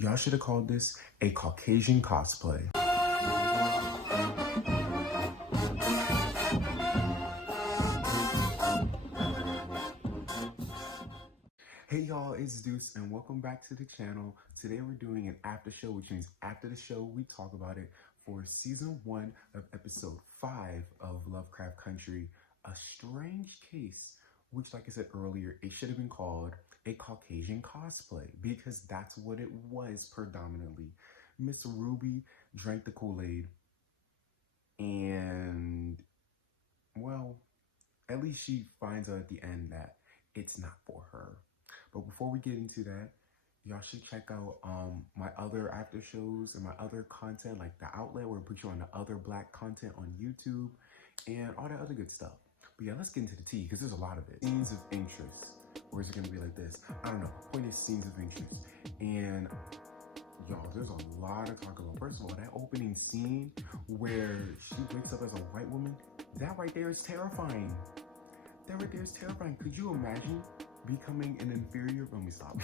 Y'all should have called this a Caucasian cosplay. Hey y'all, it's Deuce and welcome back to the channel. Today we're doing an after show, which means after the show we talk about it for season 1 of episode 5 of Lovecraft Country, A Strange Case, which like I said earlier, it should have been called a Caucasian cosplay because that's what it was predominantly. Miss Ruby drank the Kool-Aid and, well, at least she finds out at the end that it's not for her. But before we get into that, y'all should check out my other after shows and my other content, like the outlet where I put you on the other black content on YouTube and all that other good stuff. But yeah, let's get into the tea because there's a lot of it. Scenes of interest. Or is it gonna be like this? I don't know. Point is scenes of interest. And y'all, there's a lot to talk about. First of all, that opening scene where she wakes up as a white woman, that right there is terrifying. That right there is terrifying. Could you imagine becoming an inferior? Let me stop.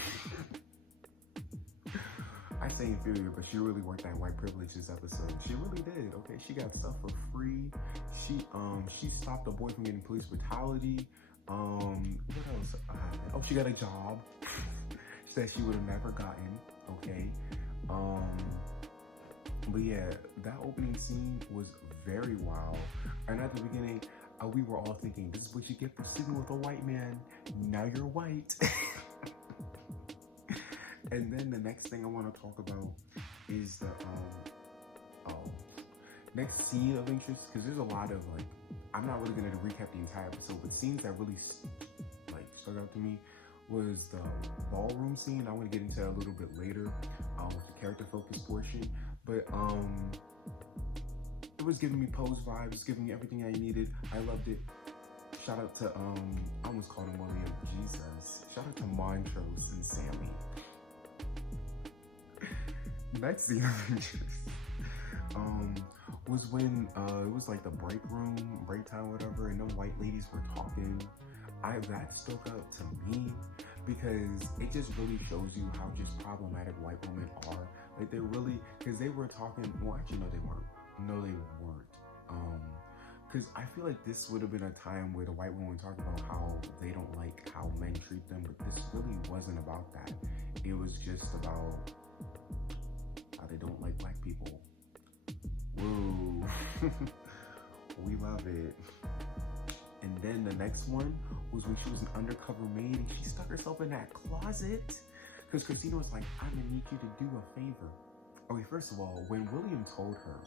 I say inferior, but she really worked that white privilege this episode. She really did. Okay, she got stuff for free. She stopped the boy from getting police brutality. What else? Oh, she got a job. She said she would have never gotten. Okay. But yeah, that opening scene was very wild. And at the beginning, we were all thinking, this is what you get for sleeping with a white man. Now you're white. And then the next thing I want to talk about is the next scene of interest, because there's a lot of, like, I'm not really going to recap the entire episode, but scenes that really stuck out to me was the ballroom scene. I want to get into that a little bit later with the character focus portion, but it was giving me Pose vibes, it was giving me everything I needed. I loved it. Shout out to I almost called him William. Jesus. Shout out to Montrose and Sammy. Next scene of interest was when it was like the break time, whatever, and the white ladies were talking. That stuck out to me because it just really shows you how just problematic white women are. Like, they really, because they were talking, well, actually, no, they weren't. No, they weren't. Because I feel like this would have been a time where the white women would talk about how they don't like how men treat them, but this really wasn't about that. It was just about how they don't like black people. Woo. We love it. And then the next one was when she was an undercover maid and she stuck herself in that closet. Because Christina was like, I'm gonna need you to do a favor. Okay, first of all, when William told her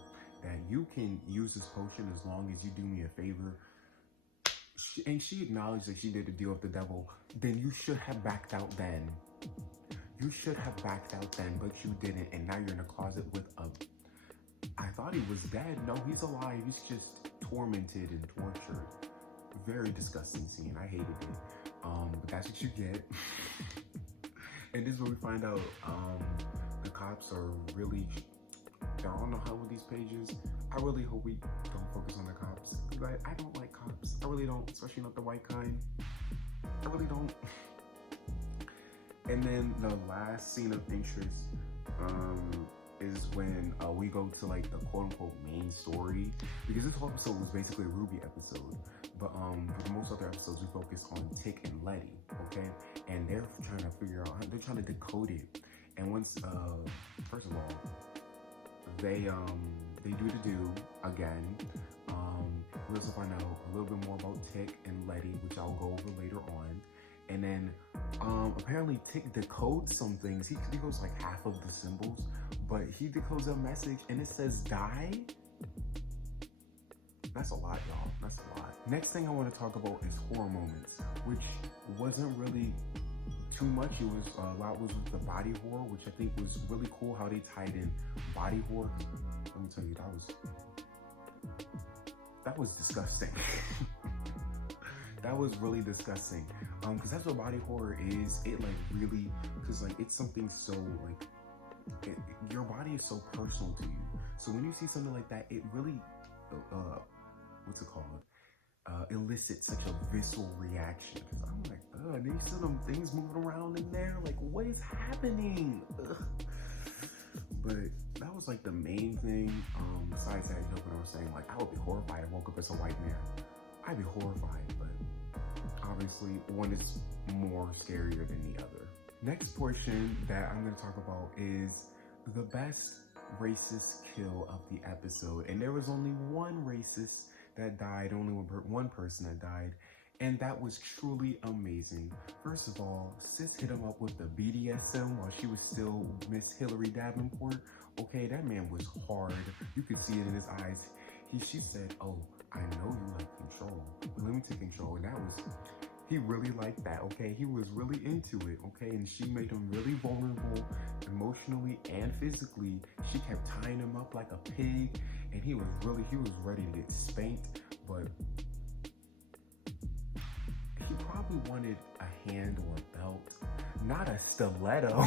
that you can use this potion as long as you do me a favor, and she acknowledged that she did a deal with the devil, then you should have backed out then. You should have backed out then, but you didn't, and now you're in a closet with a... I thought he was dead. No, he's alive. He's just tormented and tortured. Very disgusting scene. I hated it. But that's what you get. And this is where we find out the cops are really... They're on the hunt with these pages. I really hope we don't focus on the cops. Because I don't like cops. I really don't, especially not the white kind. I really don't. And then the last scene of interest is when we go to like the quote-unquote main story, because this whole episode was basically a Ruby episode, but for most other episodes we focus on Tick and Letty, okay? And they're trying to figure out, they're trying to decode it. And once first of all, they do the do again. We also find out a little bit more about Tick and Letty, which I'll go over later on. And then apparently Tick decodes some things. He decodes like half of the symbols, but he decodes a message and it says die. That's a lot, y'all. That's a lot. Next thing I want to talk about is horror moments, which wasn't really too much. It was a lot was with the body horror, which I think was really cool how they tied in body horror. Let me tell you, that was disgusting. That was really disgusting. Because that's what body horror is. It like really, because like it's something so like, your body is so personal to you. So when you see something like that, it really, what's it called? Elicit such a visceral reaction. I'm like, do you see them things moving around in there? Like, what is happening? Ugh. But that was like the main thing. Besides that, when I was saying like I would be horrified if I woke up as a white man. I'd be horrified, but obviously one is more scarier than the other. Next portion that I'm going to talk about is the best racist kill of the episode. And there was only one racist that died, only one person that died, and that was truly amazing. First of all, sis hit him up with the BDSM while she was still Miss Hillary Davenport. Okay, that man was hard. You could see it in his eyes. She said, "Oh, I know you like control. Let me take control." And that was, he really liked that, okay? He was really into it, okay? And she made him really vulnerable emotionally and physically. She kept tying him up like a pig, and he was ready to get spanked, but he probably wanted a hand or a belt, not a stiletto.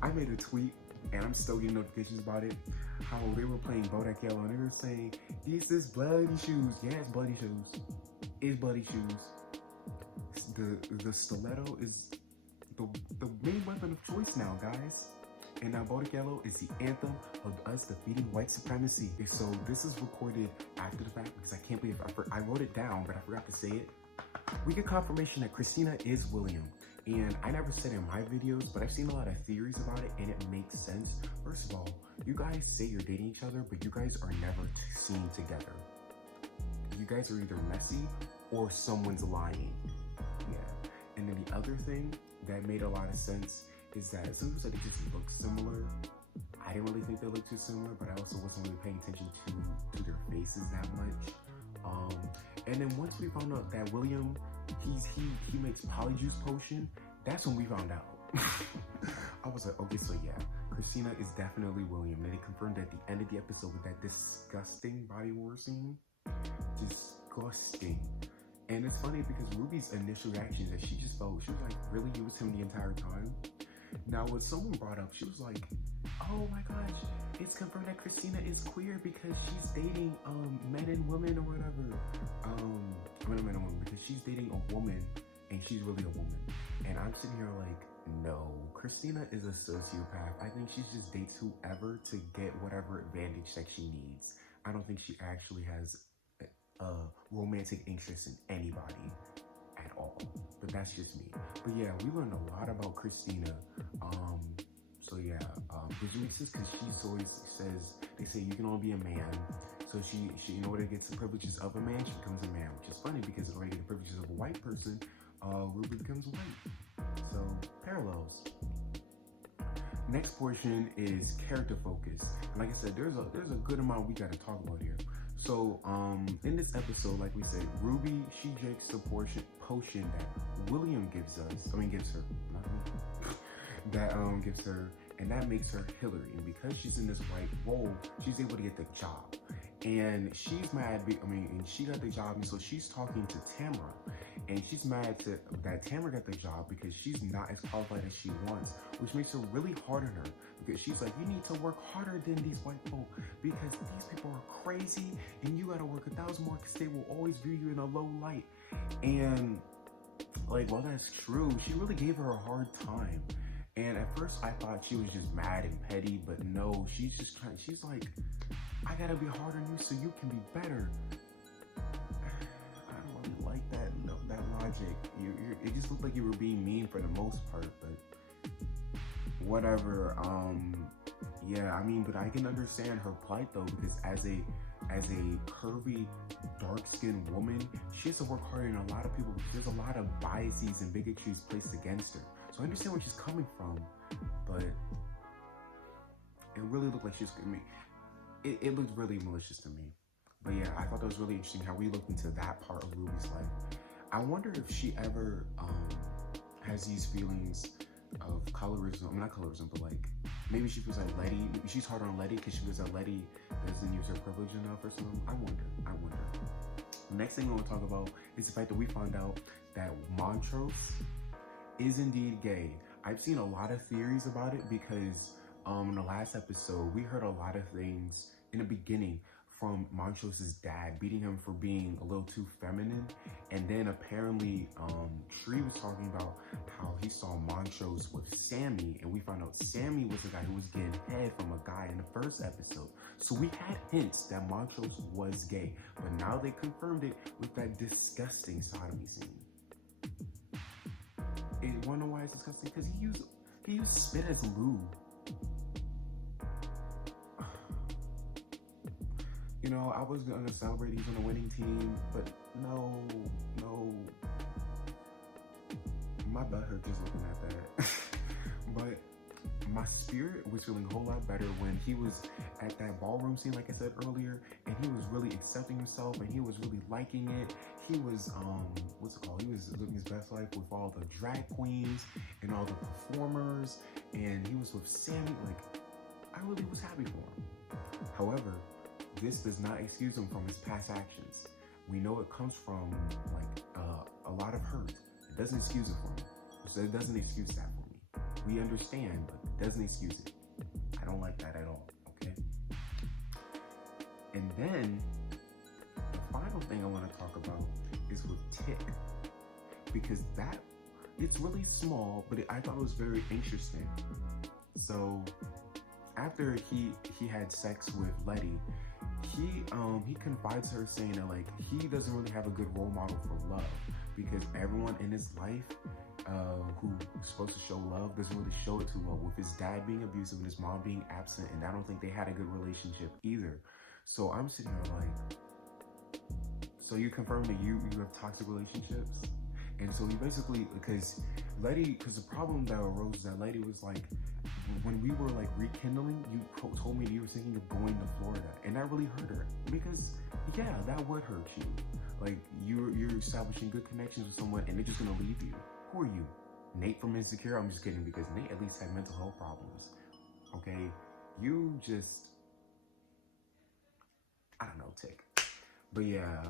I made a tweet, and I'm still getting notifications about it, how they were playing Bodak Yellow, and they were saying, "This is bloody shoes." Yeah, it's bloody shoes. It's bloody shoes. The stiletto is the main weapon of choice now, guys. And now Bodak Yellow is the anthem of us defeating white supremacy. So this is recorded after the fact because I can't believe I wrote it down, but I forgot to say it. We get confirmation that Christina is William. And I never said in my videos, but I've seen a lot of theories about it, and it makes sense. First of all, you guys say you're dating each other, but you guys are never seen together. You guys are either messy or someone's lying. Yeah. And then the other thing that made a lot of sense is that as soon as they just look similar, I didn't really think they looked too similar, but I also wasn't really paying attention to their faces that much. And then once we found out that William, he makes polyjuice potion, that's when we found out. I was like, okay, so yeah, Christina is definitely William. And they confirmed at the end of the episode with that disgusting body war scene. Disgusting. And it's funny because Ruby's initial reaction is that she was like, really, you was him the entire time? Now, when someone brought up, she was like, oh my gosh, it's confirmed that Christina is queer because she's dating men and women or whatever. Men and women, because she's dating a woman and she's really a woman. And I'm sitting here like, no, Christina is a sociopath. I think she just dates whoever to get whatever advantage that she needs. I don't think she actually has a romantic interest in anybody at all, but that's just me. But yeah, we learned a lot about Christina. So yeah, which makes sense because she's always says, they say you can only be a man. So she in order to get the privileges of a man, she becomes a man, which is funny because in order to get the privileges of a white person, Ruby becomes white. So parallels. Next portion is character focus. And like I said, there's a good amount we got to talk about here. So in this episode, like we said, Ruby, she drinks the potion that William gives her, not me, that gives her, and that makes her Hillary. And because she's in this white role, she's able to get the job. And she's mad, and she got the job, and so she's talking to Tamara. And she's mad that Tamara got the job because she's not as qualified as she wants, which makes her really hard on her. Because she's like, you need to work harder than these white folk because these people are crazy and you gotta work 1,000 more because they will always view you in a low light. And like, well, that's true. She really gave her a hard time. And at first I thought she was just mad and petty, but no, she's like, I gotta be harder on you so you can be better. I don't really like that logic. It just looked like you were being mean for the most part, but whatever. Yeah, I mean, but I can understand her plight though, because as a curvy, dark-skinned woman, she has to work harder than a lot of people because there's a lot of biases and bigotries placed against her. So I understand where she's coming from, but it really looked like she was, it looked really malicious to me. But yeah, I thought that was really interesting how we looked into that part of Ruby's life. I wonder if she ever has these feelings of colorism. I mean, not colorism, but like maybe she feels like Letty. She's hard on Letty because she feels that Letty doesn't use her privilege enough or something. I wonder. The next thing I want to talk about is the fact that we found out that Montrose is indeed gay. I've seen a lot of theories about it because in the last episode we heard a lot of things in the beginning from Montrose's dad beating him for being a little too feminine. And then apparently Tree was talking about how he saw Montrose with Sammy, and we found out Sammy was the guy who was getting head from a guy in the first episode. So we had hints that Montrose was gay, but now they confirmed it with that disgusting sodomy scene. And you wanna know why it's disgusting? Because he used spit as lube. You know, I was gonna celebrate he's on the winning team, but no. My butt hurt just looking at that. But my spirit was feeling a whole lot better when he was at that ballroom scene, like I said earlier, and he was really accepting himself and he was really liking it. He was, what's it called? He was living his best life with all the drag queens and all the performers, and he was with Sammy. Like, I really was happy for him. However, this does not excuse him from his past actions. We know it comes from like a lot of hurt. It doesn't excuse it for me. So it doesn't excuse that for me. We understand, but it doesn't excuse it. I don't like that at all, okay? And then the final thing I want to talk about is with Tick, because it's really small, but I thought it was very interesting. So after he had sex with Letty, he confides her saying that like he doesn't really have a good role model for love, because everyone in his life who's supposed to show love doesn't really show it too well, with his dad being abusive and his mom being absent, and I don't think they had a good relationship either. So I'm sitting here like, so you confirm that you have toxic relationships? And so he basically, because the problem that arose is that Letty was like, when we were like rekindling, you told me you were thinking of going to Florida, and that really hurt her, because yeah, that would hurt you. Like you're establishing good connections with someone and they're just gonna leave you. Who are you? Nate from Insecure? I'm just kidding, because Nate at least had mental health problems. Okay, you just, I don't know, Tick. But yeah,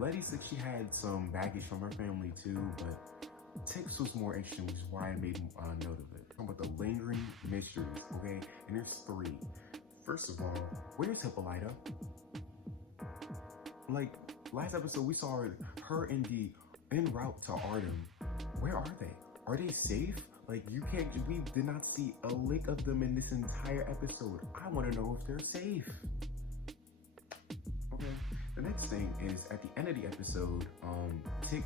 Letty said she had some baggage from her family too, but Tick's was more interesting, which is why I made note of it. Talking about the lingering mysteries, okay? And there's 3. First of all, where's Hippolyta? Like, last episode we saw her en route to Artem. Where are they? Are they safe? Like, we did not see a lick of them in this entire episode. I want to know if they're safe. Okay. The next thing is, at the end of the episode, Tick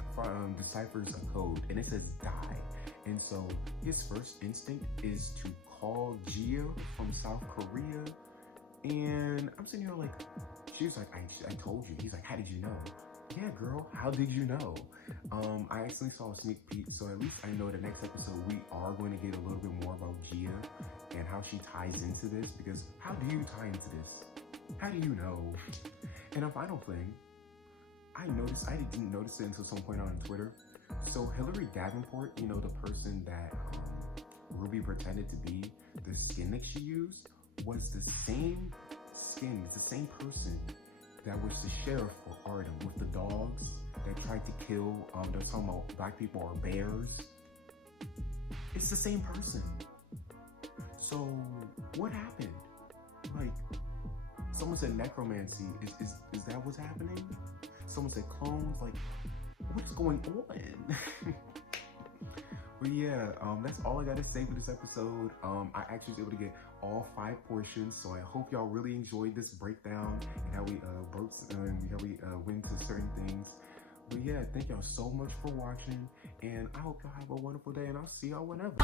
deciphers a code, and it says die. And so his first instinct is to call Gia from South Korea. And I'm sitting here like, she was like, I told you. He's like, how did you know? Yeah, girl, how did you know? I actually saw a sneak peek, so at least I know the next episode we are going to get a little bit more about Gia and how she ties into this, because how do you tie into this? How do you know? And a final thing, I didn't notice it until some point on Twitter. So Hillary Davenport, you know, the person that Ruby pretended to be, the skin that she used was the same skin, it's the same person that was the sheriff for Artem, with the dogs that tried to kill, they're talking about black people are bears. It's the same person. So what happened? Like, someone said necromancy. Is that what's happening? Someone said clones. Like, what's going on? But yeah, that's all I gotta say for this episode. I actually was able to get all 5 portions, so I hope y'all really enjoyed this breakdown and how we went to certain things. But yeah, thank y'all so much for watching, and I hope y'all have a wonderful day, and I'll see y'all whenever.